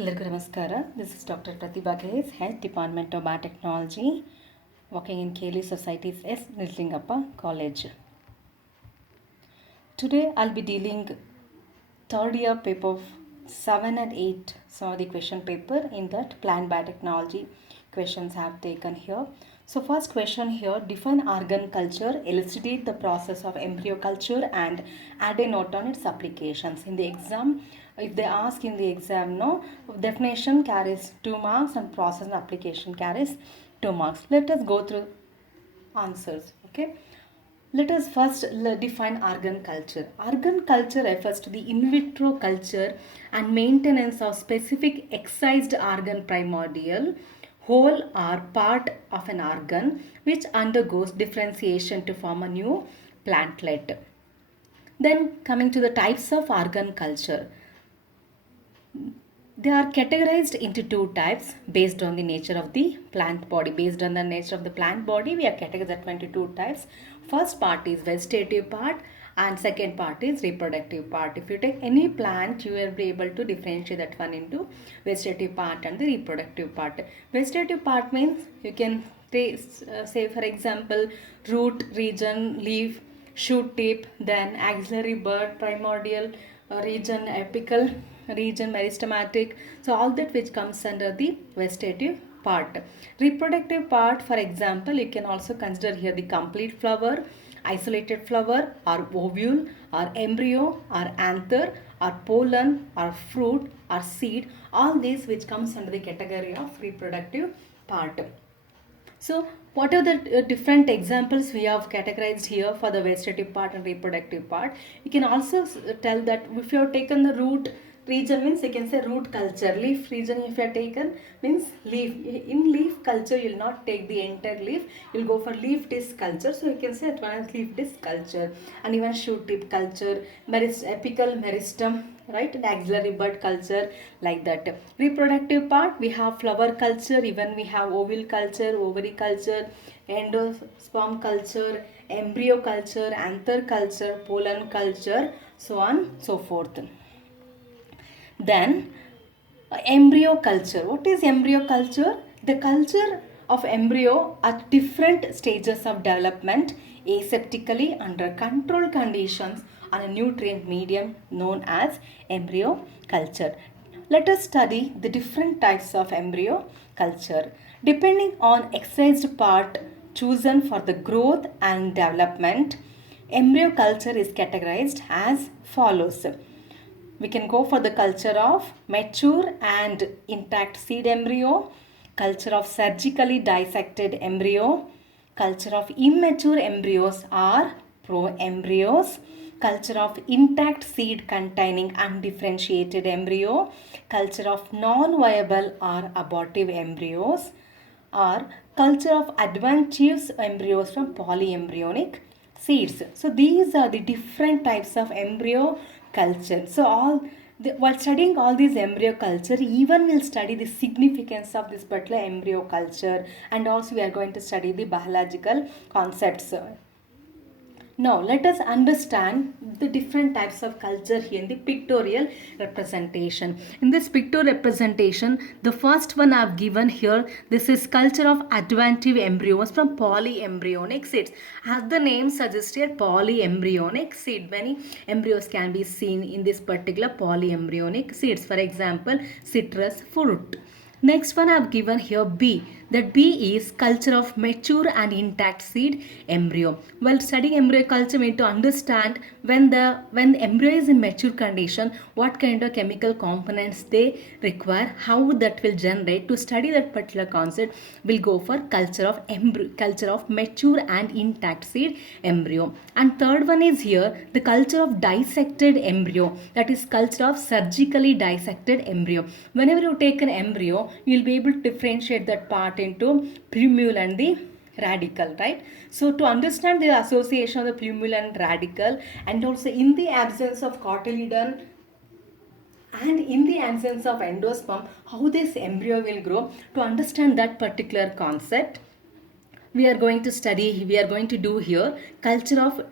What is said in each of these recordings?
Ellargu Namaskara. This is Dr. Pratibha Grace, Head Department of Biotechnology, working in KLU Society's S. Nilsingappa College. Today I'll be dealing third year paper 7 and 8. So the question paper in that plant biotechnology questions have taken here. So first question here, define organ culture, elucidate the process of embryo culture and add a note on its applications. In the exam, if they ask in the exam, no, definition carries 2 marks and process and application carries 2 marks. Let us go through answers. Okay. Let us first define organ culture. Organ culture refers to the in vitro culture and maintenance of specific excised organ primordial, whole or part of an organ which undergoes differentiation to form a new plantlet. Then coming to the types of organ culture. They are categorized into two types based on the nature of the plant body. Based on the nature of the plant body, we are categorized into two types. First part is vegetative part and second part is reproductive part. If you take any plant, you will be able to differentiate that one into vegetative part and the reproductive part. Vegetative part means you can say for example root region, leaf, shoot tip, then axillary bud, primordial region, apical region, meristematic. So all that which comes under the vegetative part. Reproductive part, for example, you can also consider here the complete flower, isolated flower or ovule or embryo or anther or pollen or fruit or seed. All these which comes under the category of reproductive part. So what are the different examples we have categorized here for the vegetative part and reproductive part? You can also tell that if you have taken the root region means you can say root culture. Leaf region if you have taken means leaf. In leaf culture you will not take the entire leaf. You will go for leaf disc culture. So you can say that one is leaf disc culture. And even shoot tip culture, apical meristem, right, and axillary bud culture, like that. Reproductive part, we have flower culture, even we have ovule culture, ovary culture, endosperm culture, embryo culture, anther culture, pollen culture, so on so forth. Then embryo culture. What is embryo culture? The culture of embryo at different stages of development aseptically under controlled conditions on a nutrient medium known as embryo culture. Let us study the different types of embryo culture. Depending on excised part chosen for the growth and development, embryo culture is categorized as follows. We can go for the culture of mature and intact seed embryo, culture of surgically dissected embryo, culture of immature embryos or pro-embryos, culture of intact seed containing undifferentiated embryo, culture of non-viable or abortive embryos, or culture of adventitious embryos from polyembryonic seeds. So these are the different types of embryo culture. So while studying all these embryo culture, even we'll study the significance of this particular embryo culture, and also we are going to study the biological concepts. Now let us understand the different types of culture here in the pictorial representation. In this pictorial representation, the first one I have given here, this is culture of adventive embryos from polyembryonic seeds. As the name suggests here, polyembryonic seed. Many embryos can be seen in this particular polyembryonic seeds. For example, citrus fruit. Next one I have given here B. That B is culture of mature and intact seed embryo. While studying embryo culture, we need to understand when the embryo is in mature condition, what kind of chemical components they require, how that will generate. To study that particular concept, we'll go for culture of mature and intact seed embryo. And third one is here the culture of dissected embryo. That is culture of surgically dissected embryo. Whenever you take an embryo, you will be able to differentiate that part into plumule and the radical, right? So to understand the association of the plumule and radical, and also in the absence of cotyledon and in the absence of endosperm, how this embryo will grow, to understand that particular concept, we are going to do here culture of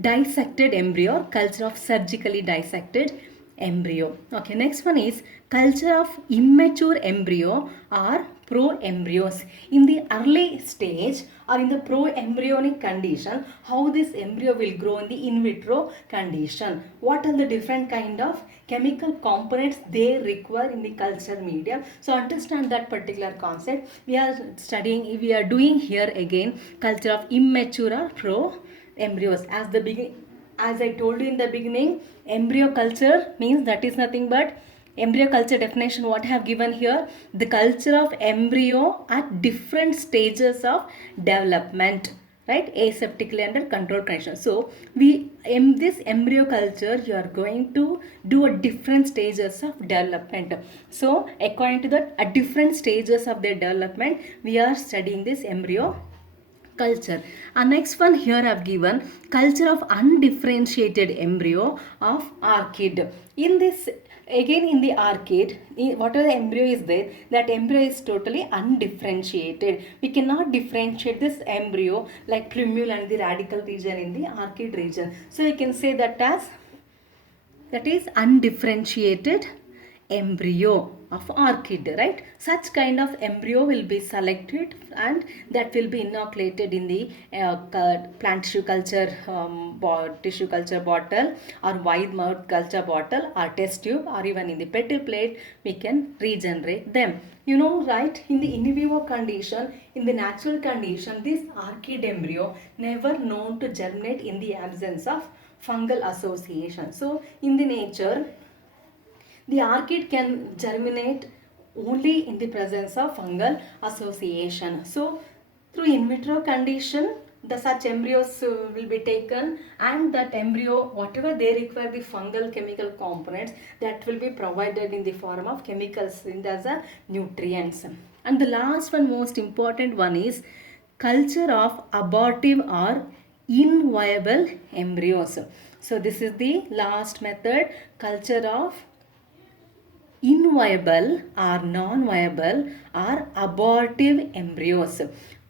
dissected embryo, culture of surgically dissected embryo. Okay, next one is culture of immature embryo or pro-embryos. In the early stage or in the pro-embryonic condition, how this embryo will grow in the in vitro condition. What are the different kind of chemical components they require in the culture medium. So understand that particular concept. We are doing here again culture of immature or pro-embryos. As I told you in the beginning, embryo culture means that is nothing but embryo culture definition what I have given here, the culture of embryo at different stages of development, right, aseptically under controlled conditions. So we in this embryo culture you are going to do a different stages of development. So according to that, at different stages of their development we are studying this embryo culture. And next one here I've given culture of undifferentiated embryo of archid. In this, again in the archid, whatever the embryo is there, that embryo is totally undifferentiated. We cannot differentiate this embryo like plumule and the radical region in the archid region. So you can say that as, that is undifferentiated embryo of orchid, right? Such kind of embryo will be selected and that will be inoculated in the plant tissue culture tissue culture bottle or wide mouth culture bottle or test tube, or even in the petri plate we can regenerate them. You know, right, in the in vivo condition, in the natural condition, this orchid embryo never known to germinate in the absence of fungal association. So in the nature, the orchid can germinate only in the presence of fungal association. So through in vitro condition, the such embryos will be taken, and that embryo, whatever they require the fungal chemical components, that will be provided in the form of chemicals as a nutrients. And the last one, most important one, is culture of abortive or inviable embryos. So this is the last method, culture of inviable or non-viable or abortive embryos.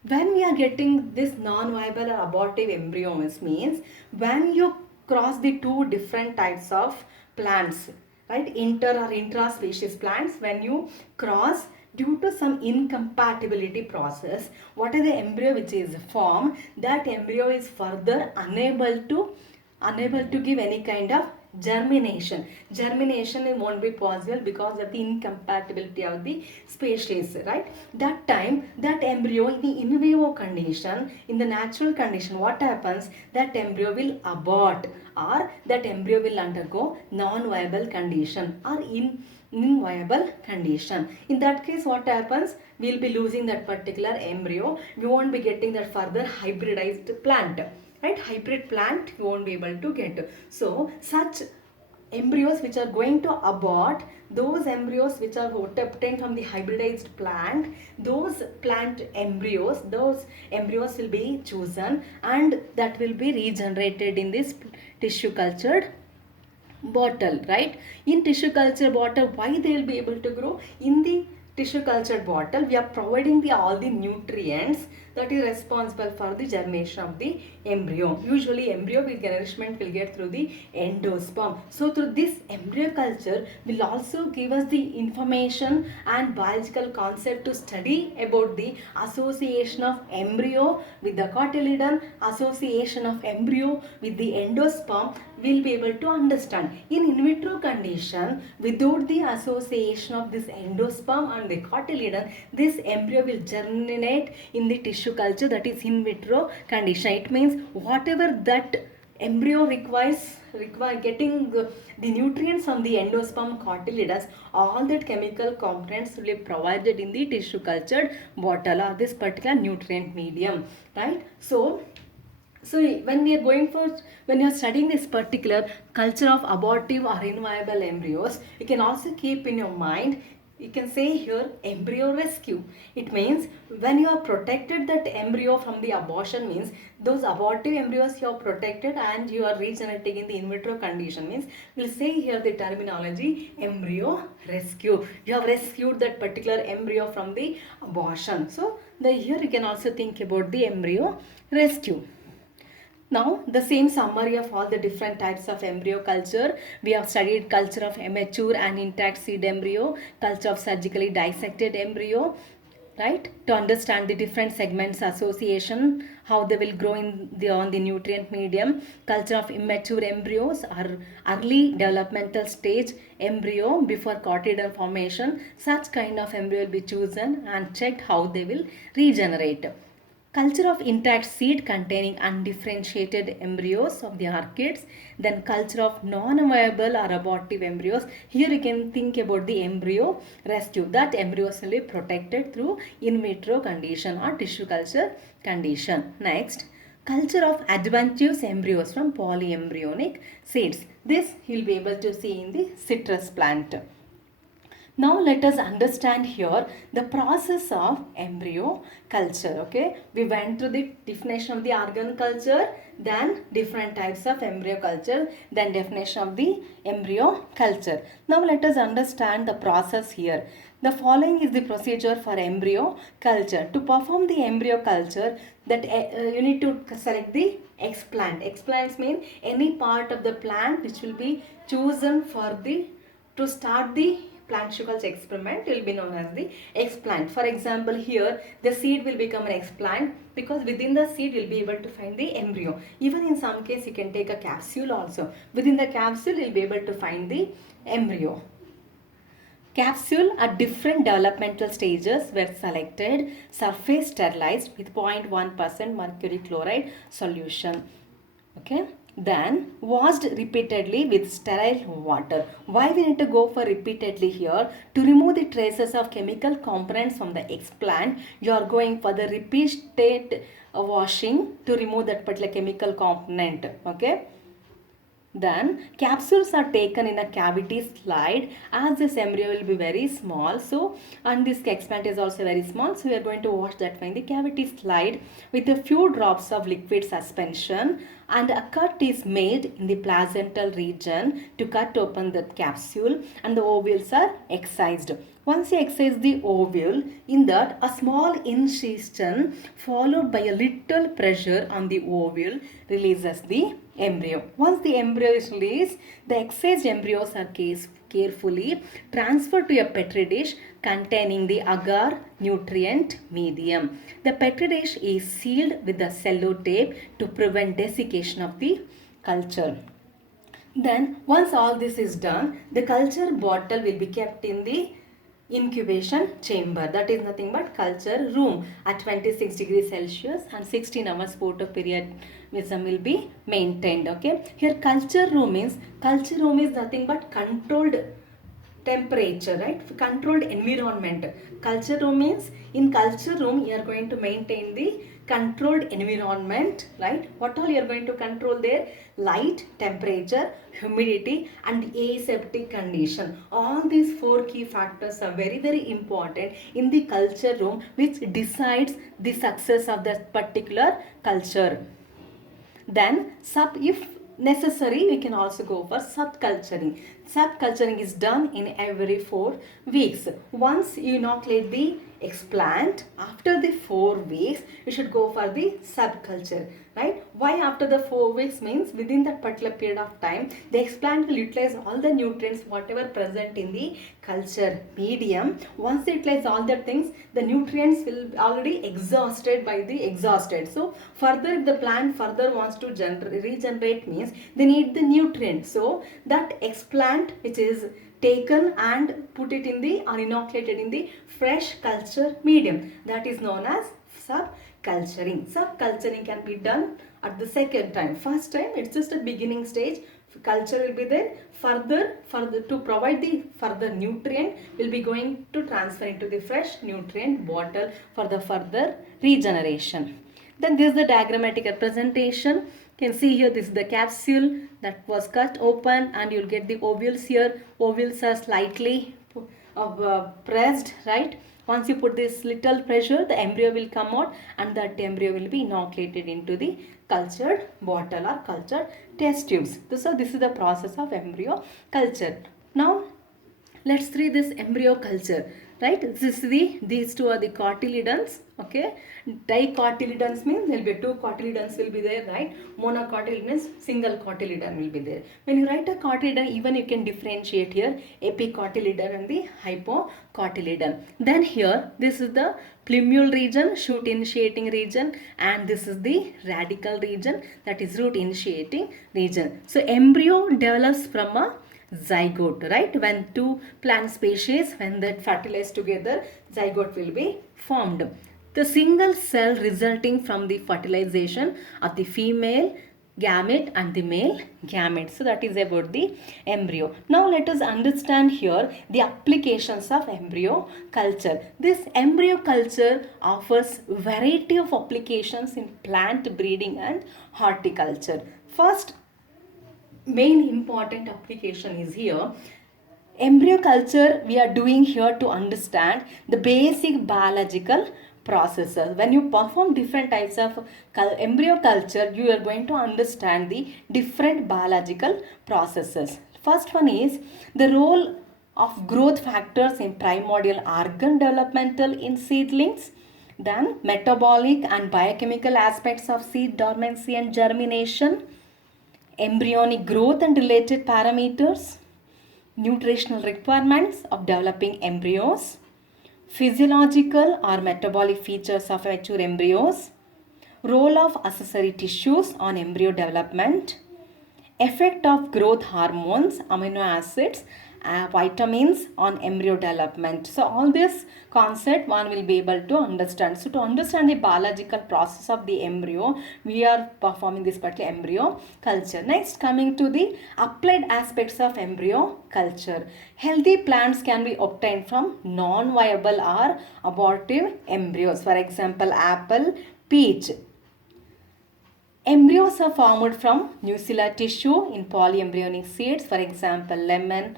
When we are getting this non-viable or abortive embryos means when you cross the two different types of plants, right, inter or intra-species plants, when you cross due to some incompatibility process, what is the embryo which is formed, that embryo is further unable to give any kind of germination. Germination won't be possible because of the incompatibility of the species, right? That time, that embryo in the in vivo condition, in the natural condition, what happens, that embryo will abort, or that embryo will undergo non-viable condition or inviable condition. In that case, what happens, we'll be losing that particular embryo. We won't be getting that further hybridized plant, right? Hybrid plant you won't be able to get. So such embryos which are going to abort, those embryos which are obtained from the hybridized plant, those embryos will be chosen, and that will be regenerated in this tissue cultured bottle, right? In tissue culture bottle, why they will be able to grow? In the tissue cultured bottle, we are providing all the nutrients that is responsible for the germination of the embryo. Usually embryo with nourishment will get through the endosperm. So through this embryo culture will also give us the information and biological concept to study about the association of embryo with the cotyledon, association of embryo with the endosperm, will be able to understand. In vitro condition, without the association of this endosperm and the cotyledon, this embryo will germinate in the tissue culture, that is in vitro condition. It means whatever that embryo requires getting the nutrients from the endosperm cotyledons, all that chemical components will be provided in the tissue cultured bottle or this particular nutrient medium, right? So when you are studying this particular culture of abortive or inviable embryos, you can also keep in your mind, you can say here embryo rescue. It means when you are protected that embryo from the abortion, means those abortive embryos you are protected and you are regenerating in the in vitro condition, means we'll say here the terminology embryo rescue. You have rescued that particular embryo from the abortion. So here you can also think about the embryo rescue. Now, the same summary of all the different types of embryo culture. We have studied culture of immature and intact seed embryo, culture of surgically dissected embryo, right? To understand the different segments association, how they will grow on the nutrient medium, culture of immature embryos or early developmental stage embryo before cotyledon formation. Such kind of embryo will be chosen and checked how they will regenerate. Culture of intact seed containing undifferentiated embryos of the orchids. Then culture of non-viable or abortive embryos. Here you can think about the embryo rescue. That embryos will be protected through in vitro condition or tissue culture condition. Next, culture of adventitious embryos from polyembryonic seeds. This you will be able to see in the citrus plant. Now let us understand here the process of embryo culture. Okay, we went through the definition of the organ culture, then different types of embryo culture, then definition of the embryo culture. Now let us understand the process here. The following is the procedure for embryo culture. To perform the embryo culture, that you need to select the explant. Explants mean any part of the plant which will be chosen for the to start the plant culture experiment will be known as the explant. For example, here the seed will become an explant because within the seed you will be able to find the embryo. Even in some case you can take a capsule also. Within the capsule you will be able to find the embryo. Capsule at different developmental stages were selected, surface sterilized with 0.1% mercury chloride solution. Okay. Then washed repeatedly with sterile water. Why we need to go for repeatedly here? To remove the traces of chemical components from the explant, you are going for the repeated washing to remove that particular chemical component. Okay. Then capsules are taken in a cavity slide, as this embryo will be very small. So, and this explant is also very small. So, we are going to wash that in the cavity slide with a few drops of liquid suspension, and a cut is made in the placental region to cut open the capsule, and the ovules are excised. Once you excise the ovule, in that a small incision followed by a little pressure on the ovule releases the embryo. Once the embryo is released, the excised embryos are carefully transferred to a petri dish containing the agar nutrient medium. The petri dish is sealed with the sellotape to prevent desiccation of the culture. Then once all this is done, the culture bottle will be kept in the incubation chamber, that is nothing but culture room, at 26 degrees Celsius and 16 hours photoperiodism will be maintained. Okay, here culture room is nothing but controlled temperature, right? Controlled environment. Culture room means in culture room you are going to maintain the controlled environment, right? What all you are going to control there? Light, temperature, humidity and aseptic condition. All these four key factors are very, very important in the culture room, which decides the success of that particular culture. Then if necessary, we can also go for subculturing. Subculturing is done in every 4 weeks. Once you inoculate the explant, after the 4 weeks, you should go for the subculture, right? Why after the 4 weeks means within that particular period of time, the explant will utilize all the nutrients whatever present in the culture medium. Once they utilize all the things, the nutrients will already exhausted by the exhausted. So further, if the plant further wants to regenerate means they need the nutrients. So that explant which is taken and put it in the or inoculated in the fresh culture medium, that is known as subculturing. Subculturing can be done at the second time. First time it's just a beginning stage, culture will be there. Further to provide the further nutrient will be going to transfer into the fresh nutrient bottle for the further regeneration. Then this is the diagrammatic representation. You can see here this is the capsule that was cut open and you'll get the ovules here. Ovules are slightly pressed, right? Once you put this little pressure, the embryo will come out and that embryo will be inoculated into the cultured bottle or cultured test tubes. So this is the process of embryo culture. Now let's see this embryo culture. right? These two are the cotyledons, okay? Dicotyledons means there will be two cotyledons will be there, right? Monocotyledon means single cotyledon will be there. When you write a cotyledon, even you can differentiate here epicotyledon and the hypocotyledon. Then here, this is the plumule region, shoot initiating region, and this is the radical region, that is root initiating region. So embryo develops from a zygote, right? When two plant species, when they fertilize together, zygote will be formed. The single cell resulting from the fertilization of the female gamete and the male gamete. So that is about the embryo. Now let us understand here the applications of embryo culture. This embryo culture offers variety of applications in plant breeding and horticulture. First main important application is here. Embryo culture we are doing here to understand the basic biological processes. When you perform different types of embryo culture, you are going to understand the different biological processes. First one is the role of growth factors in primordial organ developmental in seedlings. Then metabolic and biochemical aspects of seed dormancy and germination, embryonic growth and related parameters, nutritional requirements of developing embryos, physiological or metabolic features of mature embryos, role of accessory tissues on embryo development, effect of growth hormones, amino acids, vitamins on embryo development. So all this concept one will be able to understand. So to understand the biological process of the embryo, we are performing this particular embryo culture. Next, coming to the applied aspects of embryo culture. Healthy plants can be obtained from non-viable or abortive embryos. For example, apple, peach. Embryos are formed from nuclear tissue in polyembryonic seeds, for example, lemon,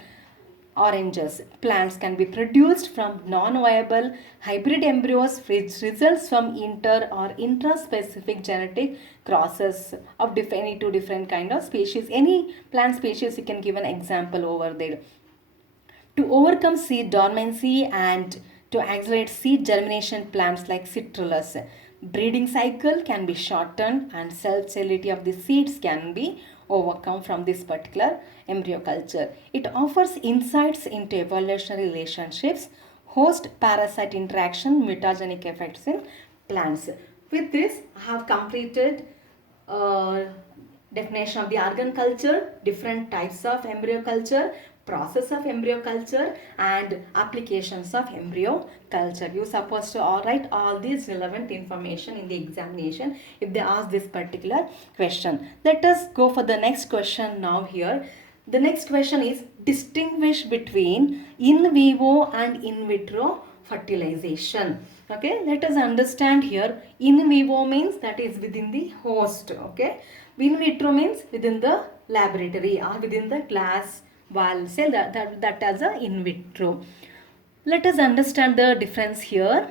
oranges. Plants can be produced from non-viable hybrid embryos, which results from inter or intraspecific genetic crosses of any two different kind of species. Any plant species you can give an example over there. To overcome seed dormancy and to accelerate seed germination, plants like citrullus, breeding cycle can be shortened and self-sterility of the seeds can be overcome from this particular embryo culture. It offers insights into evolutionary relationships, host-parasite interaction, mutagenic effects in plants. With this, I have completed definition of the organ culture, different types of embryo culture, process of embryo culture, and applications of embryo culture. You supposed to write all these relevant information in the examination if they ask this particular question. Let us go for the next question now here. The next question is distinguish between in vivo and in vitro fertilization. Okay, let us understand here. In vivo means that is within the host. Okay, in vitro means within the laboratory or within the glass wall cell, that as a in vitro. Let us understand the difference here.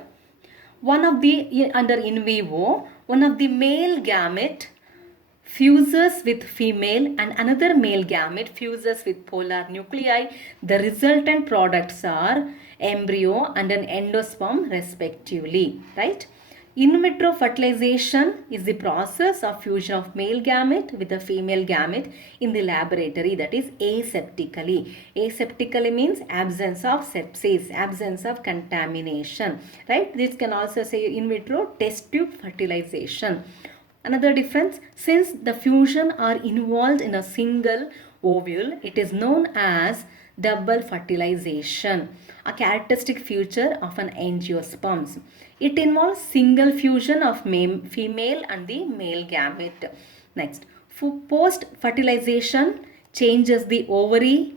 One of the under in vivo, one of the male gamete fuses with female and another male gamete fuses with polar nuclei. The resultant products are embryo and an endosperm respectively, right? In vitro fertilization is the process of fusion of male gamete with a female gamete in the laboratory, that is aseptically. Aseptically means absence of sepsis, absence of contamination, right? This can also say in vitro test tube fertilization. Another difference, since the fusion are involved in a single ovule, it is known as double fertilization, a characteristic feature of an angiosperms. It involves single fusion of female and the male gamete. Next, post fertilization changes the ovary,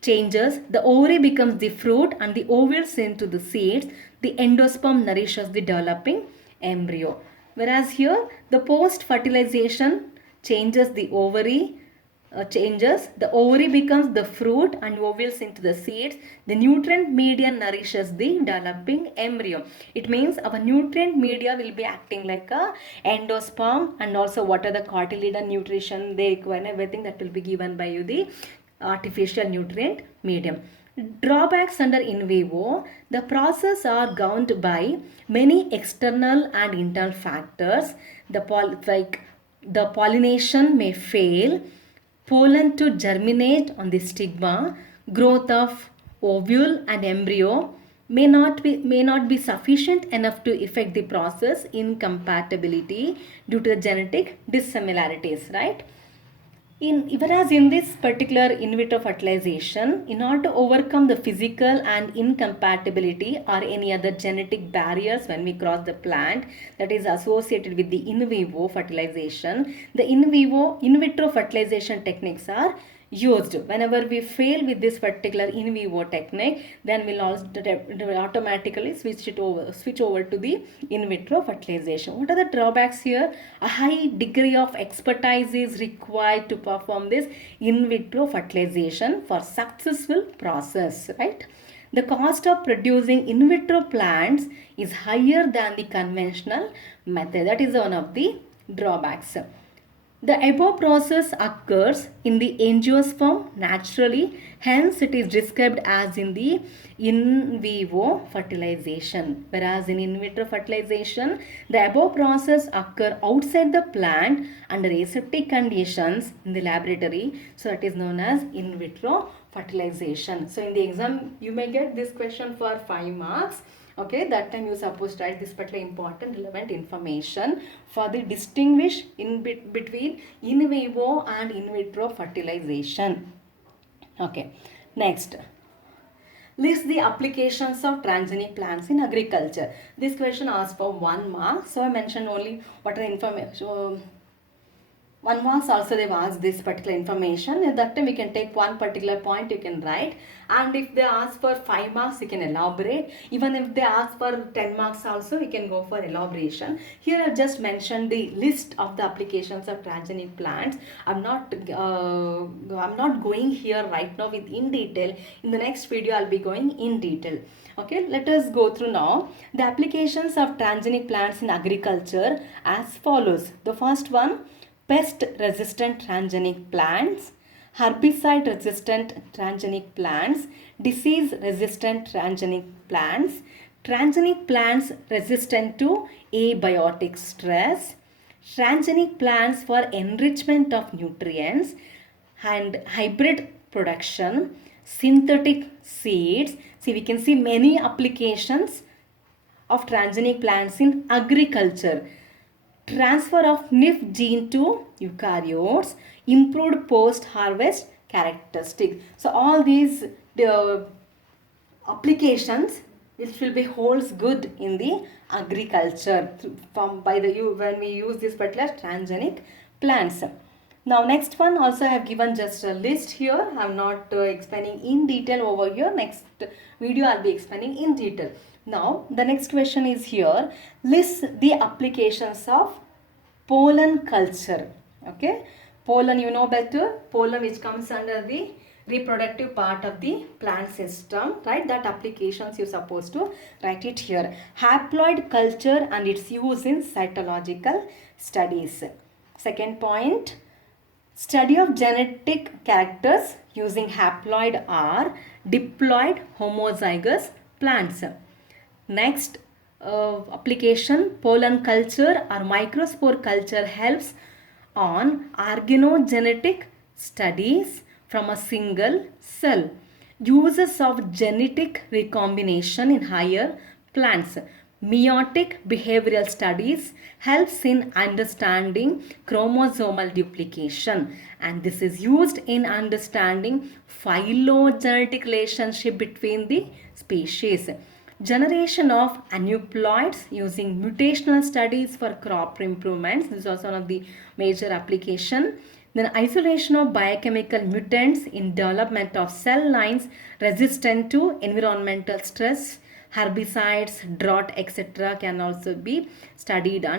the ovary becomes the fruit and the ovules into the seeds. The endosperm nourishes the developing embryo. Whereas here the post fertilization changes the ovary, the ovary becomes the fruit and ovules into the seeds. The nutrient media nourishes the developing embryo. It means our nutrient media will be acting like a endosperm, and also what are the cotyledon nutrition they require, everything that will be given by you the artificial nutrient medium. Drawbacks under in vivo, the process are governed by many external and internal factors. The pollination may fail, pollen to germinate on the stigma, growth of ovule and embryo may not be sufficient enough to affect the process incompatibility due to the genetic dissimilarities, right? Whereas in this particular in vitro fertilization, in order to overcome the physical and incompatibility or any other genetic barriers when we cross the plant that is associated with the in vivo fertilization, the in vitro fertilization techniques are used. Whenever we fail with this particular in vivo technique, then we'll also automatically switch over to the in vitro fertilization. What are the drawbacks here? A high degree of expertise is required to perform this in vitro fertilization for successful process, right? The cost of producing in vitro plants is higher than the conventional method. That is one of the drawbacks. The above process occurs in the angiosperm naturally, hence it is described as in the in vivo fertilization. Whereas in vitro fertilization, the above process occur outside the plant under aseptic conditions in the laboratory. So that is known as in vitro fertilization. So in the exam, you may get this question for 5 marks. Okay, that time you supposed to write this particular important relevant information for the distinguish between in vivo and in vitro fertilization. Okay, next. List the applications of transgenic plants in agriculture. This question asks for 1 mark. So I mentioned only what are the information. 1 marks also they've asked this particular information. At that time we can take one particular point you can write, and if they ask for 5 marks you can elaborate. Even if they ask for 10 marks also we can go for elaboration. Here I've just mentioned the list of the applications of transgenic plants. I'm not going here right now with in detail. In the next video I'll be going in detail. Okay, let us go through now the applications of transgenic plants in agriculture as follows. The first one, pest-resistant transgenic plants, herbicide-resistant transgenic plants, disease-resistant transgenic plants, transgenic plants resistant to abiotic stress, transgenic plants for enrichment of nutrients and hybrid production, synthetic seeds. See, we can see many applications of transgenic plants in agriculture. Transfer of NIF gene to eukaryotes, improved post-harvest characteristics. So all these applications which will be holds good in the agriculture when we use this particular transgenic plants. Now next one also I have given just a list here. I am not explaining in detail over here. Next video I will be explaining in detail. Now the next question is here. List the applications of pollen culture. Okay, pollen you know better. Pollen which comes under the reproductive part of the plant system, right? That applications you're supposed to write it here. Haploid culture and its use in cytological studies. Second point, study of genetic characters using haploid or diploid homozygous plants. Next application, pollen culture or microspore culture helps on organogenetic studies from a single cell. Uses of genetic recombination in higher plants. Meiotic behavioral studies helps in understanding chromosomal duplication, and this is used in understanding phylogenetic relationship between the species. Generation of aneuploids using mutational studies for crop improvements. This is also one of the major application. Then isolation of biochemical mutants in development of cell lines resistant to environmental stress, herbicides, drought, etc. can also be studied on